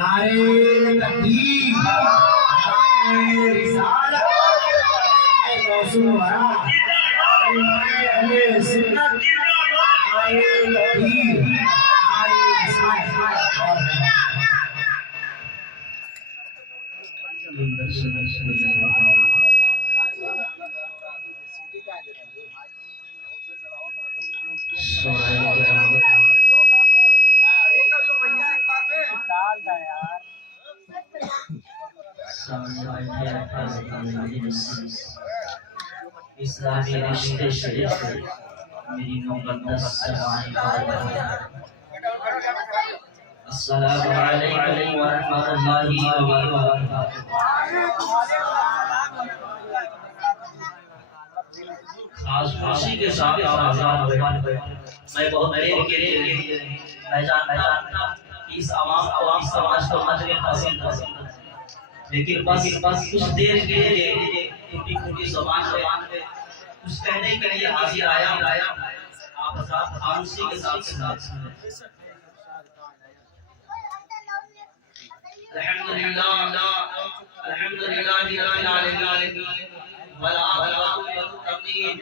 نعرے تکبیر، نعرے رسالت، رسول اللہ، نعرے اہل سنت، نعرے تکبیر، نعرے رسالت۔ اسلامی رشتے شریف میری مقدس سلام السلام علیکم ورحمۃ اللہ وبرکاتہ۔ خاص خوشی کے ساتھ آزاد ہوئے، میں بہت دیر کے لیے میں جانتا کہ اس عوام سماج کو مجھے پسند ہے، لیکن بس کچھ دیر کے لیے ٹوٹی پھوٹی زبان پہ کچھ کہنے کے لیے حاضر آیا۔ آپ حضرات خاموشی کے ساتھ سنیں۔ الحمدللہ رب العالمین والعاقبۃ للمتقین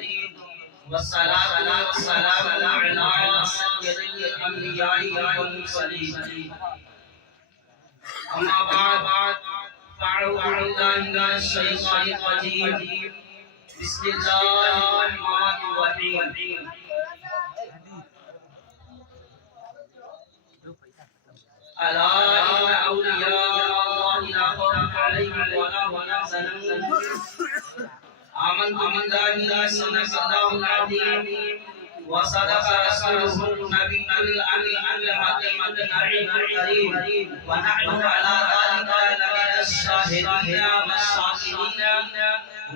والصلاة والسلام علی سید الانبیاء والمرسلین، اما بعد فاعوذ باللہ من الشیطان الرجیم، بسم اللہ الرحمن الرحیم۔ الا ان اولیاء اللہ لا خوف علیہم ولا هم يحزنون، آمنت باللہ صدق اللہ العظیم وصدق رسولہ النبی الامین النبی الکریم، ونحن علی ذلک لمن الشاہدین والشاکرین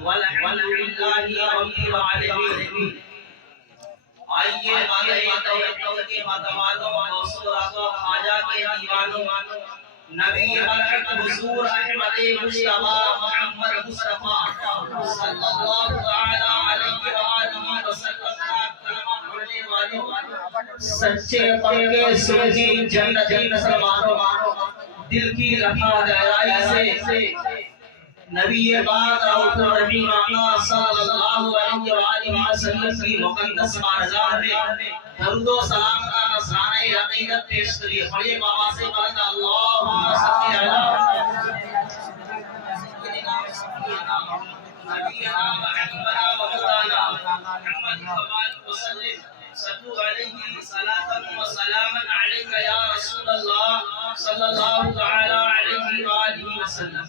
والحمد للہ رب العالمین۔ آئیے توحید کے ماتمادوں، موصولاتوں، خواجہ کے دیوانوں، نبی برحق حضور احمد مصطفیٰ محمد مصطفیٰ صلی اللہ تعالی علیہ وآلہ وسلم کا کلمہ پڑھنے والوں، سچے پکے سنی جنتی مسلمانوں، دل کی رفع گہرائی سے نبی پاک رؤوف الرحیم آقا صلی اللہ علیہ وآلہ وسلم کی مقدس بارگاہ میں درود و سلام کا نذرانہ عقیدت پیش کریے۔ پڑھیے بابا سے بلند اللہم صلی علی نبینا محمد ومولانا محمد وآلہ وسلم، صلو علیہ صلاۃ و سلاما علیک یا رسول اللہ صلی اللہ تعالی علیہ وآلہ وسلم۔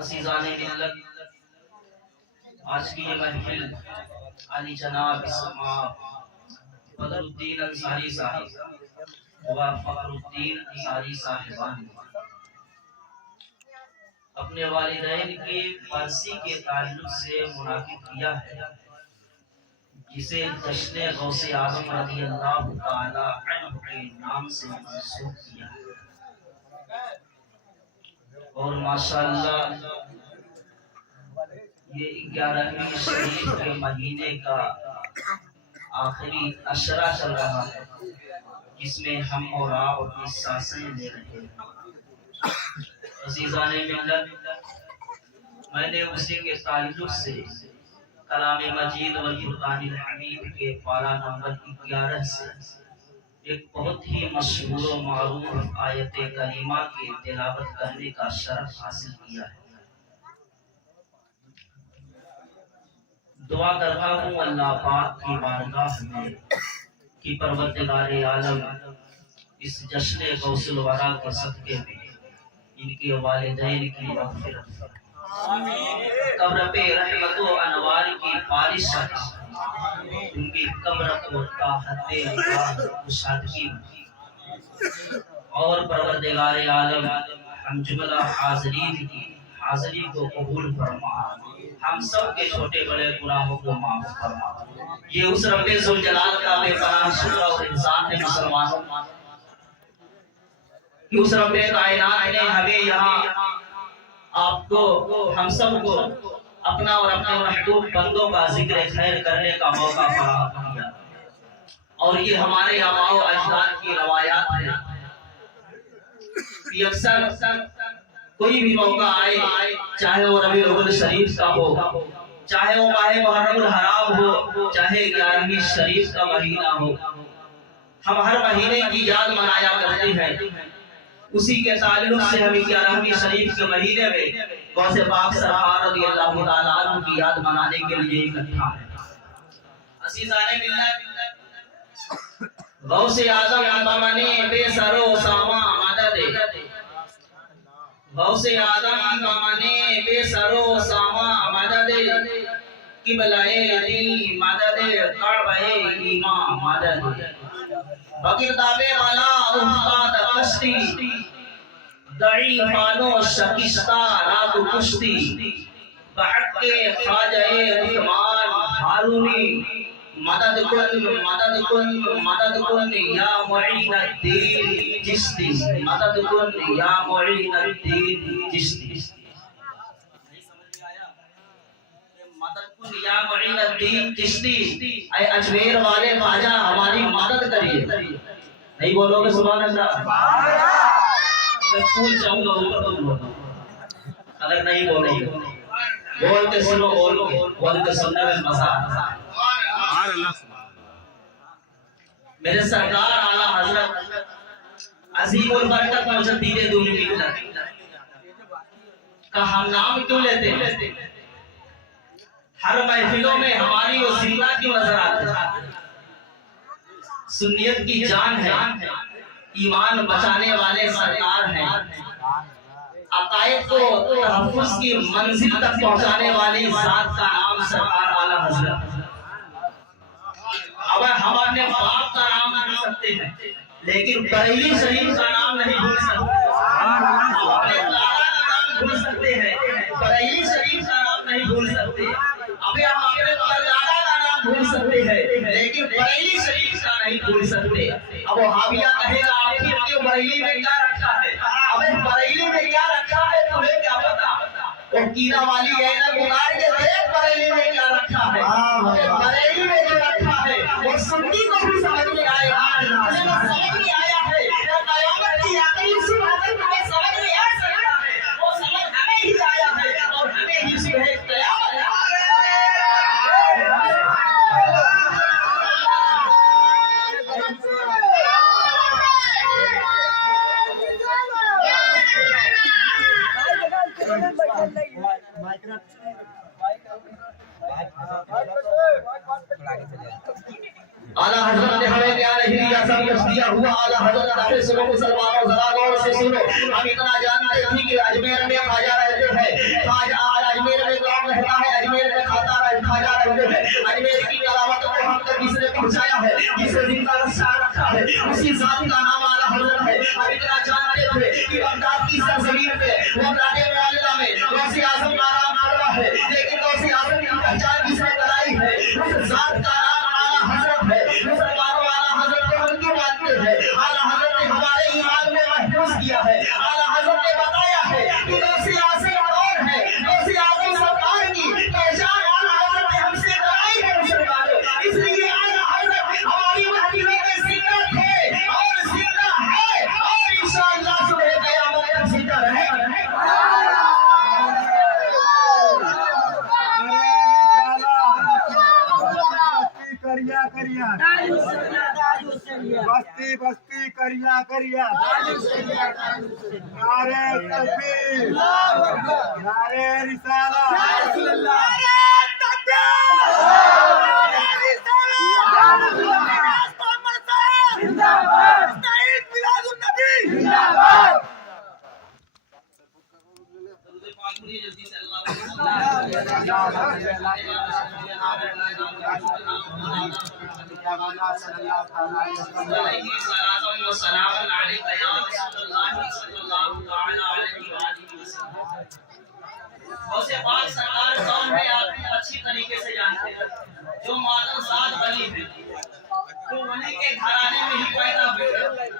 عزیزان ملت، آج کی یہ محفل علی جناب اسماعیل بدر الدین انصاری صاحب و فخر الدین انصاری صاحبان اپنے والدین کی برسی کے تعلق سے منعقد کیا ہے، جسے جشن غوث اعظم رضی اللہ تعالی عنہ کے نام سے منسوب کیا ہے، اور ماشاءاللہ یہ 11ویں شریف کے مہینے کا آخری عشرہ چل رہا ہے، جس میں ہم اور آپ اپنی سانسیں لے رہے ہیں۔ عزیزان ملت، میں نے اسی کے تعلق سے کلام مجید والفرقان الحمید کے پارہ نمبر 11 سے ایک بہت ہی مشہور و معروف آیت کریمہ کی تلاوت کرنے کا شرف حاصل کیا ہے۔ دعا کرتا ہوں اللہ پاک کی بارگاہ میں کہ پروردگار عالم اس جشن غوث الورا کے صدقے میں ان کے والدین کی مغفرت، قبر پہ رحمت و انوار کی بارش عطا، ان کی قبر کو راحت نگاہ کشادگی، اور پروردگار عالم ہم جملہ حاضرین کی حاضری کو قبول فرما، ہم سب کے چھوٹے بڑے گناہوں کو معاف فرما۔ یہ اس رب ذوالجلال کا بے پناہ شکر اور احسان ہے مسلمانوں، کہ اس رب کائنات نے ہمیں یہاں آپ کو، ہم سب کو اپنا اور اپنے محبوب بندوں کا ذکر خیر کرنے کا موقع فراہم کیا، اور یہ ہمارے آباء و اجداد کی روایات ہیں کہ اکثر کوئی بھی موقع آئے، چاہے وہ ربیع الاول شریف کا ہو، چاہے وہ ماہ محرم الحرام ہو، چاہے 11ویں شریف کا مہینہ ہو، ہم ہر مہینے کی یاد منایا کرتے ہیں۔ اسی کے تعلق سے ہمیں 11ویں شریف کے مہینے میں غوث پاک سرکار رضی اللہ تعالیٰ عنہ کی یاد منانے کے لیے اکٹھا ہے۔ عزیزان ملت، غوث اعظم امامنے بے سر و ساما مدد، غوث اعظم امامنے بے سر و ساما مدد، قبلہ دل مدد، کعبہ ایمان مدد، بگرداب والا افتاد کشتی، ضعیفان و شکستہ رات کشتی، بحق خواجہ عثمان ہارونی، مدد کن مدد کن مدد کن یا معین الدین چشتی، مدد کن یا معین الدین چشتی۔ مدد کن یا معین الدین چشتی، اے اجمیر والے خواجہ ہماری مدد کریے۔ نہیں بولو گے سبحان اللہ؟ میں پھول چاہوں گا اوپر تو بولو، اگر نہیں بولو گے بولتے سنو، بولتے سننے میں مزہ آتا ہے۔ میرے سرکار اعلیٰ حضرت عظیم البرکت مجدد دین کی کا ہم نام کیوں لیتے ہیں؟ ہر محفلوں میں ہماری وہ زندہ کیوں نظر آتے ہیں؟ سنیت کی جان ہے، ایمان بچانے والے سرکار ہیں، عقائد کو تحفظ کی منزل تک پہنچانے والی ذات کا نام سرکار اعلیٰ حضرت۔ اب ہم اپنے باپ کا نام بھول سکتے ہیں لیکن بریلی شریف کا نام نہیں بھول سکتے، ہم اپنے دادا کا نام بھول سکتے ہیں، بریلی شریف کا نام نہیں بھول سکتے، ابھی ہم اپنے پردادا کا نام بھول سکتے ہیں لیکن بریلی شریف کا نہیں بھول سکتے۔ اب وہابیہ کہے گا آخر کیوں بریلی میں کیا رکھا ہے؟ اب بریلی میں کیا رکھا ہے تمہیں کیا پتا؟ وہ کینا والی ہے نا گزار کے دیکھ بریلی میں کیا رکھا ہے، بریلی میں جو رکھا ہے وہ سنی کو بھی سمجھ میں آئے گا، مجھے وہ سمجھ میں آیا ہے، وہ قیامت کی آخری صبح تک ہمیں سمجھ میں آ سکتا ہے، وہ سمجھ ہمیں ہی آیا ہے اور ہمیں ہی صبح قیامت ہے۔ اعلیٰ حضرت نے ہمیں کیا نہیں دیا، سب کچھ دیا ہوا اعلیٰ حضرت ہمیں سنو مسلمانوں ذرا غور سے سنو، ہم اتنا جانتے تھے کہ اجمیر میں خواجہ رہتے ہیں، خواجہ اجمیر میں کام رہتا ہے، اجمیر میں خواجہ رہتے ہیں، اجمیر کی کلامت کو ہم تک کس نے پہنچایا ہے، کس نے زندہ رکھا ہے، اسی ذات کا نام اعلیٰ حضرت ہے۔ ہم اتنا جانتے تھے کہ بغداد کی سرزمین پہ بغداد معلیٰ میں غوث اعظم کا نام معروف ہے، لیکن غوث اعظم کی پہچان کس نے کرائی ہے؟ اس ذات کا نام اعلیٰ حضرت ہے۔ مسلمانوں اعلیٰ حضرت کو ہم کیوں مانتے ہیں؟ اعلیٰ حضرت نے ہمارے ایمان میں محفوظ کیا ہے، اعلیٰ حضرت نے بتایا ہے کہ غوث اعظم کون ہے، غوث اعظم سرکار کی پہچان اعلیٰ حضرت نے ہم سے کرائی ہے مسلمانوں، اس لیے اعلیٰ حضرت ہماری محفلوں میں زندہ تھے اور زندہ ہے اور انشاءاللہ صبح قیامت تک زندہ رہے گا۔ بستی بستی کریا کریا، نعرہ تکبیر، نعرہ رسالت، اچھی طریقے سے جانتے ہیں، جو مادر سات ولی ہیں، جو ولی کے گھرانے میں ہی پیدا ہوئے،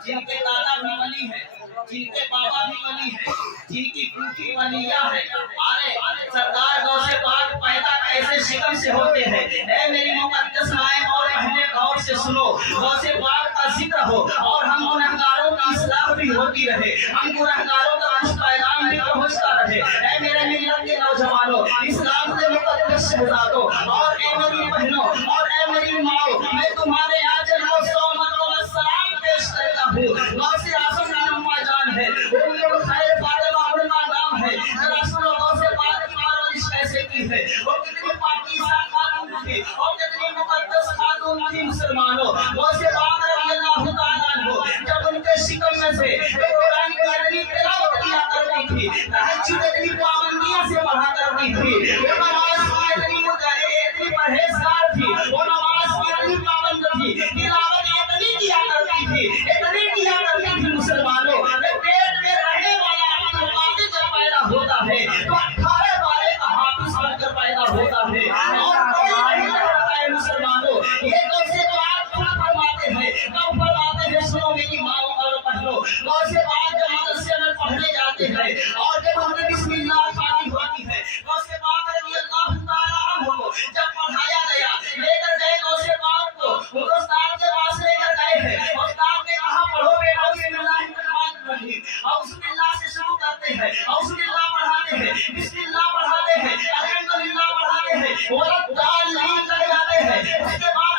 جن کے دادا بھی ولی ہیں، جن کے بابا بھی ولی ہیں، جن کی پھوپھی ولیہ ہے۔ ارے سرکار غوث پاک پیدا ایسے شکل سے ہوتے ہیں، اے میری مقدس مائیں اور بہنیں غور سے سے سنو، غوث پاک کا ذکر ہو اور ہم گنہگاروں کی اصلاح بھی ہوتی رہے، ہم گنہگاروں کا کچھ پیغام بھی پہنچتا رہے۔ اے میرے ملت کے نوجوانوں، اسلام سے مقدس شہزادوں، اور اے میری بہنوں اور اے میری ماؤں، میں تمہارے آج سلام پیش کرتا ہوں۔ غوث اعظم کی اماں جان ہے، ام الخیر فاطمہ ان کا نام ہے۔ ذرا سنو غوث پاک کی پرورش کیسے کی ہے، وہ کتنی پاکیزہ خاتون تھی اور کتنی مقدس خاتون تھی مسلمانوں۔ غوث پاک رضی اللہ تعالیٰ عنہ جب ان کے شکم میں سے قرآن کی اتنی تلاوت کیا کرتی تھی، تہجد اتنی پابندیاں سے پڑھا کرتی تھی، وہ نماز کی اتنی پرہیزگار تھی، وہ نماز کی اتنی پابند تھی، تلاوت اتنی کیا کرتی تھی، اتنی کیا کرتی تھی مسلمانوں، کہ پیٹ میں رہنے والا عبد القادر جب پیدا ہوتا ہے تو 18 بارے کا حافظ بن کر پیدا ہوتا ہے، اور کوئی نہیں رہتا ہے مسلمانوں۔ یہ غوث پاک کب فرماتے ہیں، کب فرماتے ہیں، سنو میری ماں اور بہنوں، غوث پاک جب مدرسے میں پڑھنے جاتے ہیں اور جب ہم نے بسم اللہ پڑھی ہوتی ہے، غوث پاک رضی اللہ تعالیٰ عنہ کو جب پڑھایا گیا، لے کر گئے غوث پاک کو، وہ استاد کے پاس لے کر گئے ہیں، استاد نے کہا پڑھو بیٹا بسم اللہ الرحمن الرحیم، اور بسم اللہ سے شروع کرتے ہیں، اور بسم اللہ پڑھاتے ہیں، بسم اللہ پڑھاتے ہیں، الحمدللہ پڑھاتے ہیں، والضالین کر جاتے ہیں، اس کے بعد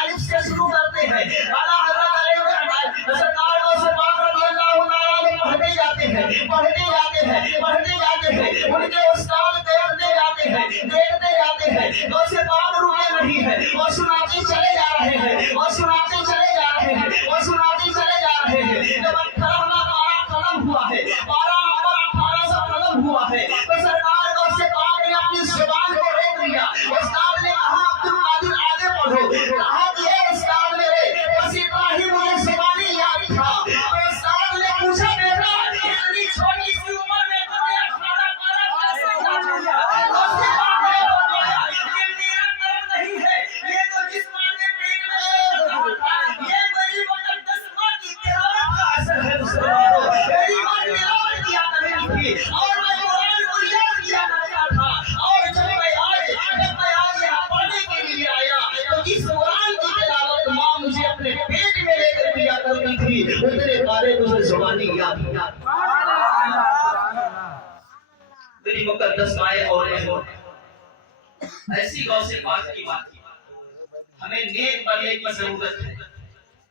الف سے شروع کرتے ہیں، اعلیٰ حضرت علیہ سرکار غوث پاک رضی اللہ تعالیٰ عنہ پڑھتے جاتے ہیں، پڑھتے جاتے ہیں، پڑھتے جاتے ہیں، ان کے استاد دیکھتے جاتے ہیں، دیکھتے جاتے ہیں، غوث پاک رکے نہیں ہے، وہ سناتے چلے جا رہے ہیں، وہ سناتے چلے جا رہے ہیں، وہ سناتے چلے جا رہے ہیں۔ جب 18واں پارہ ختم ہوا ہے، پارہ نمبر 18 سے ختم ہوا ہے، تو سرکار غوث پاک نے اپنی زبان کو روک لیا، استاد نے کہا عبد القادر آگے پڑھو، کہا کہ اے استاد میرے بس اتنا ہی مجھے زبانی یاد تھا، تو استاد نے پوچھا بیٹا اتنی چھوٹی سی عمر میں تمہیں 18 پارہ کیسے یاد ہوا؟ غوث پاک نے فرمایا یہ میرا کرم نہیں ہے، یہ تو جس ماں نے پیٹ میں تھا، یہ میری مقدس ماں کی تلاوت کا اثر ہے مسلمانوں۔ میری ماں تلاوت کیا کرتی تھی اور میں قرآن کو یاد کیا کرتا تھا، اور جب میں آج یہاں پڑھنے کے لیے آیا تو جس قرآن کی تلاوت ماں مجھے اپنے پیٹ میں لے کر کیا کرتی تھی، اتنے بارے مجھے زبانی یاد کیا۔ میری مقدس مائیں اور بہنوں، ایسی غوث پاک کی بات، ہمیں نیک بننے کی ضرورت ہے،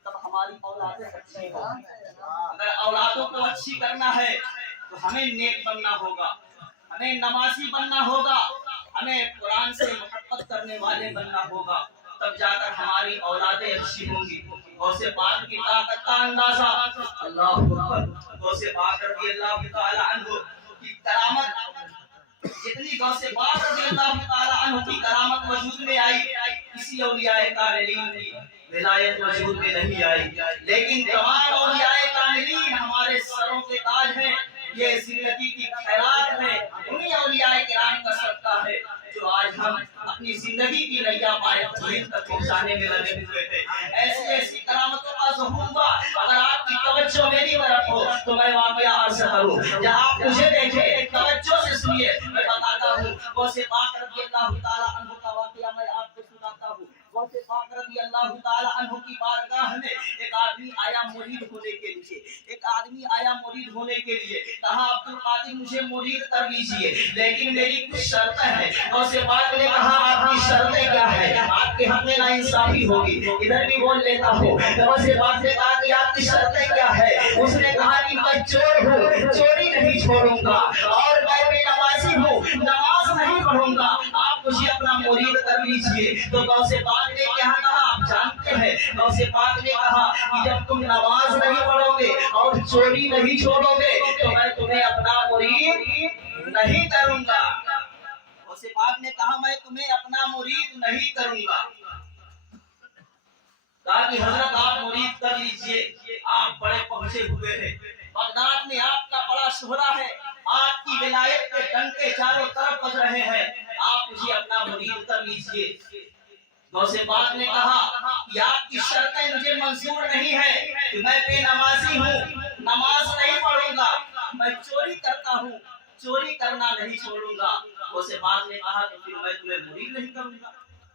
تب ہماری اولادیں اچھی ہوں۔ اگر اولادوں کو اچھی کرنا ہے تو ہمیں نیک بننا ہوگا، ہمیں نمازی بننا ہوگا، ہمیں قرآن سے محبت کرنے والے بننا ہوگا، تب جا کر ہماری اولادیں اچھی ہوں گی۔ غوث پاک کی طاقت کا اندازہ، اللہ اکبر، غوث پاک رضی اللہ تعالیٰ عنہ کی کرامت، جتنی غوث پاک رضی اللہ تعالیٰ عنہ کی کرامت وجود میں آئی، کسی اولیاء کاملین کی ولایت وجود میں نہیں آئی، لیکن تمام اولیاء کاملین ہمارے سروں کے تاج ہیں، یہ زندگی کی خیرات ہے، انہی اولیاء کرام کا صدقہ ہے جو آج ہم اپنی زندگی کی نیا پائے تک پہنچانے میں لگے ہوئے تھے۔ ایسی ایسی کرامتوں کا ظہور ہوا، اگر آپ کی توجہ میری طرف ہو تو میں واقعہ عرض کروں، جہاں آپ مجھے دیکھیں توجہ سے سنیے، میں بتاتا ہوں غوث پاک رضی اللہ تعالیٰ عنہ کا واقعہ میں آپ کو سناتا ہوں۔ غوث پاک رضی اللہ تعالیٰ عنہ کی بارگاہ میں ایک آدمی آیا مرید ہونے کے لیے، ایک آدمی آیا مرید ہونے کے لیے، کہا عبد القادر مجھے مرید کر لیجئے، لیکن میری کچھ شرطیں ہیں۔ غوث پاک نے کہا آپ کی شرطیں کیا ہیں؟ آپ کے حق میں ناانصافی ہوگی، ادھر بھی بول لیتا ہوں۔ غوث پاک نے کہا کہ آپ کی شرطیں کیا ہے؟ اس نے کہا کہ میں چور ہوں، چوری نہیں چھوڑوں گا، اور میں بے نمازی ہوں، نماز نہیں پڑھوں گا، آپ مجھے اپنا مرید کر لیجئے۔ تو غوث پاک نے کیا کہا آپ جانتے ہیں؟ غوث پاک نے کہا کہ جب تم نماز نہیں پڑھو گے اور چوری نہیں چھوڑو گے تو میں تمہیں اپنا مرید نہیں کروں گا۔ غوث پاک نے کہا میں تمہیں اپنا مرید نہیں کروں گا۔ کہا کہ حضرت آپ مرید کر لیجئے، آپ بڑے پہنچے ہوئے ہیں، بغداد میں آپ کا بڑا شہرہ ہے، آپ کی ولایت کے ڈنکے چاروں طرف بج رہے ہیں، آپ مجھے اپنا مرید کر لیجئے۔ غوث پاک نے کہا کہ آپ کی شرطیں مجھے منظور نہیں ہے، کہ میں بے نمازی ہوں، نماز نہیں پڑھوں گا، میں چوری کرتا ہوں، چوری کرنا نہیں چھوڑوں گا۔ غوث پاک نے کہا کہ پھر میں تمہیں مرید نہیں کروں گا۔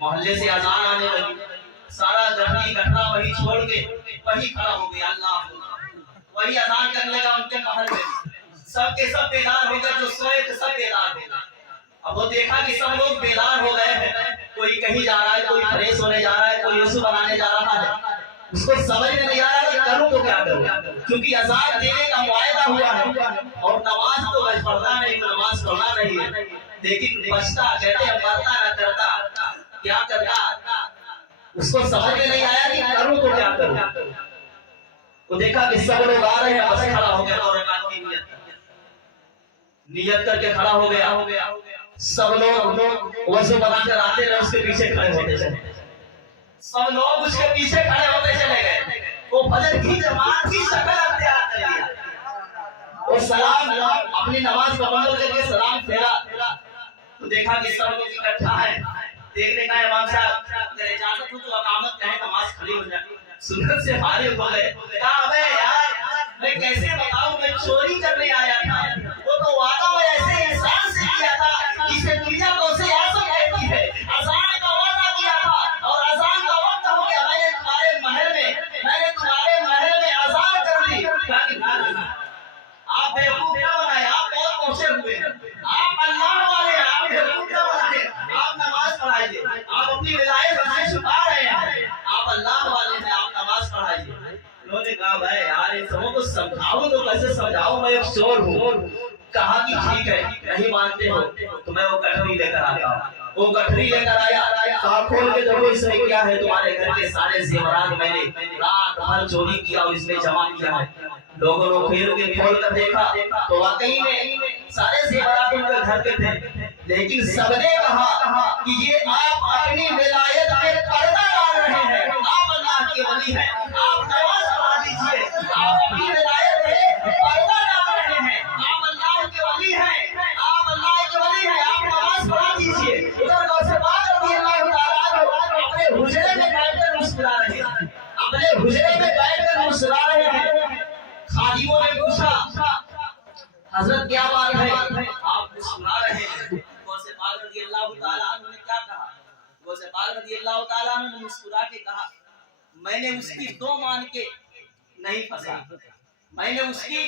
محلے سے اذان آنے لگی، سارا گھر اکٹھا وہی چھوڑ کے وہی کھڑا ہو گیا، اللہ وہی اذان کرنے لگا ان کے محل میں، سب کے سب بیدار ہو گئے، جو سوئے تھے سب بیدار ہو گئے۔ اب وہ دیکھا کہ سب لوگ بیدار ہو گئے ہیں، کوئی کہیں جا رہا ہے، کوئی فریش ہونے جا رہا ہے، کوئی یوسف بنانے جا رہا ہے، اس کو سمجھ میں نہیں آ رہا کہ کروں تو کیا کروں، کیونکہ اذان دینے کا معاہدہ ہوا ہے اور نماز تو بچ پڑھنا نہیں، نماز پڑھنا نہیں ہے، لیکن بچتا کہتے ہیں مرتا نہ کرتا، کیا کرتا اس کو سمجھ میں نہیں آیا کہ کروں تو کیا کروں۔ وہ دیکھا کہ سب لوگ آ رہے ہیں، بس کھڑا ہو گیا، اور رکعت کی نیت کر کے کھڑا ہو گیا، سب لوگ وضو بنا کر آتے رہے، اس کے پیچھے کھڑے ہوتے چلے، سب لوگ اس کے پیچھے کھڑے ہوتے چلے گئے۔ وہ فجر کی جماعت کی شکل اختیار کر لیا، وہ سلام اپنی نماز مکمل کر کے سلام پھیرا تو دیکھا کہ سب لوگ اکٹھا ہے، دیکھنے کا امام صاحب اگر اجازت ہو تو اقامت کہیں نماز کھڑی ہو جائے، سنت سے فارغ ہو گئے، کہا ابے یار میں کیسے بتاؤں، میں چوری کرنے آیا تھا، وہ تو وعدہ میں ایسے انسان سے کیا تھا جسے دنیا کو سے ایسا کہتی ہے، اذان کا وعدہ کیا تھا اور اذان کا وقت ہو گیا، میں نے تمہارے محل میں اذان کر دی، آپ بیوقوف نہ بنائے، آپ بہت پہنچے ہوئے ہیں، آپ اللہ والے ہیں، آپ بیوقوف نہ بنائے، آپ نماز پڑھائیے، آپ اپنی ولایت سے چھپا رہے ہیں، آپ اللہ والے ہیں، آپ نماز پڑھائیے۔ انہوں نے کہا بھائی یار ان سبوں کو سمجھاؤں تو کیسے سمجھاؤں، میں ایک چور ہوں۔ کہا کہ ٹھیک ہے نہیں مانتے ہو تو میں وہ کٹھری لے کر آتا ہوں۔ وہ کٹھری لے کر آیا، کہا کھول کے دیکھو اس میں کیا ہے، تمہارے گھر کے سارے زیورات میں نے رات بھر چوری کیا اور اس میں جمع کیا ہے۔ لوگوں نے پھر کے کھول کر دیکھا تو واقعی میں سارے زیورات ان کے گھر کے تھے، لیکن سب نے کہا کہ یہ آپ اپنی ولایت پہ پردہ ڈال رہے ہیں، آپ اللہ کے ولی ہیں، آپ نماز پڑھا دیجیے، آپ اپنی ولایت پہ پردہ ڈال رہے ہیں، آپ اللہ کے ولی ہیں، آپ اللہ کے ولی ہیں، آپ نماز پڑھا دیجیے۔ ادھر غوث پاک رضی اللہ تعالیٰ عنہ اپنے حجرے میں بیٹھ کر مسکرا رہے ہیں، اپنے حجرے میں بیٹھ کر مسکرا رہے ہیں۔ خادموں نے پوچھا حضرت کیا بات ہے آپ مسکرا رہے ہیں؟ غوث پاک رضی اللہ تعالیٰ عنہ نے کیا کہا؟ غوث پاک رضی اللہ تعالیٰ عنہ نے مسکرا کے کہا میں نے اس کی دو مان کے نہیں پھنسا، میں نے اس کی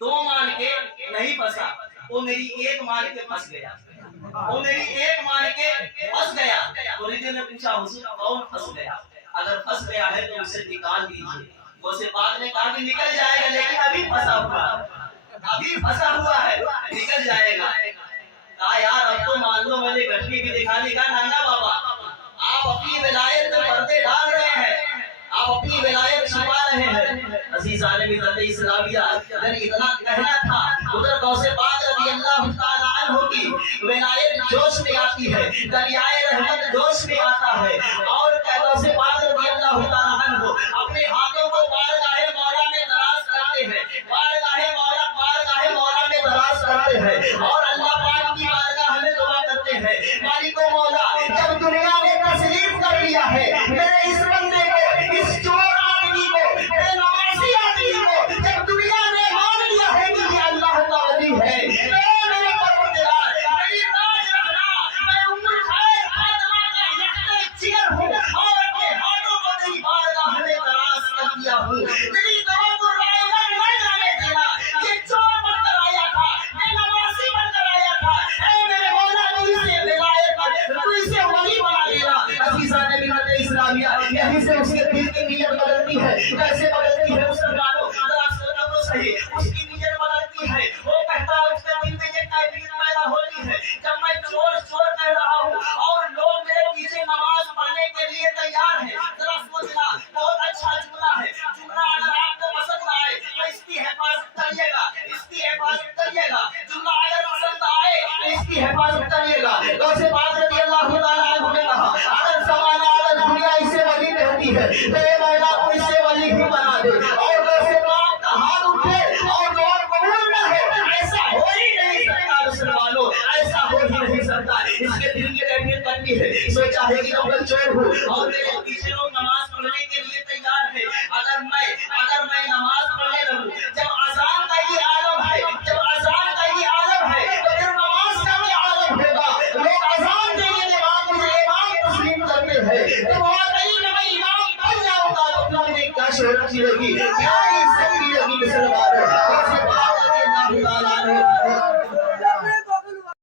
دو مان کے نہیں پھنسا، وہ میری ایک مان کے پھنس گیا، وہ میری ایک مان کے پھنس گیا۔ مریدوں نے پوچھا حضور کون پھنس گیا؟ اگر پھنس گیا ہے تو اسے نکال دیجیے۔ غوث پاک نے کہا کہ نکل جائے گا لیکن ابھی پھنسا ہوا ہے، نکل جائے گا۔ کہا یار اب تو مان لو میں نے گٹھی بھی دکھا دی۔ کہا نانا بابا آپ اپنی ولایت میں پردے ڈال رہے ہیں، آپ اپنی ولایت چھپا رہے ہیں۔ عزیزان ملت اسلامیہ اگر اتنا کہنا تھا، ادھر غوث پاک رضی اللہ تعالیٰ عنہ کی ولایت جوش میں آتی ہے، دریائے رحمت جوش میں آتا ہے، اور غوث پاک رضی اللہ تعالیٰ عنہ اپنے ہاتھوں کو بارگاہ مولا میں دراز کرتے ہیں، بارگاہ مولا میں دراز کرتے ہیں اور اللہ پاک کی بارگاہ میں دعا کرتے ہیں مالک و مولا جب دنیا نے تسلیم کر لیا ہے میرے اس بندے کو، اس چور آدمی کو، بے نمازی آدمی کو، جب دنیا نے مان لیا ہے کہ یہ اللہ کا ولی ہے، میرے پروردگار میری لاج رکھنا، میں ام الخیر فاطمہ کا لخت جگر ہوں اور اپنے ہاتھوں کو تیری بارگاہ میں دراز کر دیا ہوں، تیری دعا کو رائے نہ جانے دینا۔ یہ چور بن کر آیا تھا، میں نمازی بن کر آیا تھا، اے میرے مولا تو اسے ولایت تو اسے ولی بنا دینا۔ عزیزان ملت اسلامیہ یہیں سے اس کے دل کی نیت بدلتی ہے، کیسے بدلتی ہے مسلمانوں؟ ذرا سنو تو صحیح، اس کی نیت بدلتی ہے، وہ کہتا ہے اس کے دل میں یہ کیفیت پیدا ہوتی ہے جب میں چور کہہ رہا ہوں اور لوگ میرے پیچھے نماز پڑھنے کے لیے تیار ہیں۔ ذرا سوچنا، بہت اچھا جملہ ہے، جملہ اگر آپ کو پسند آئے تو اس کی حفاظت کریے گا، اس کی حفاظت کریے گا، جملہ اگر پسند آئے تو اس کی حفاظت کریے گا۔ غوث پاک رضی اللہ تعالیٰ عنہ نے کہا اگر زمانہ اگر دنیا اسے ولی کہتی ہے تو اے مولا تو اسے ولی ہی بنا دے، اور غوث پاک کا ہاتھ اٹھے اور دعا قبول نہ ہو، ایسا ہو ہی نہیں سکتا مسلمانوں، ایسا ہو ہی نہیں سکتا۔ اس کے دل کی کیفیت کرنی ہے، سوچا ہے کہ میں چور ہوں اور میرے پیچھے لوگ نماز پڑھنے کے لیے تیار ہے، اگر میں نماز پڑھنے لگوں، جب اذان کا یہ عالم ہے، جب اذان کا یہ عالم ہے تو پھر نماز کا بھی عالم ہوگا، لوگ اذان دیں گے، مجھے امام تسلیم کر شہرت ملے گی، کیا عزت ملے گی مسلمانوں. اس کے بعد رضی اللہ تعالیٰ عنہ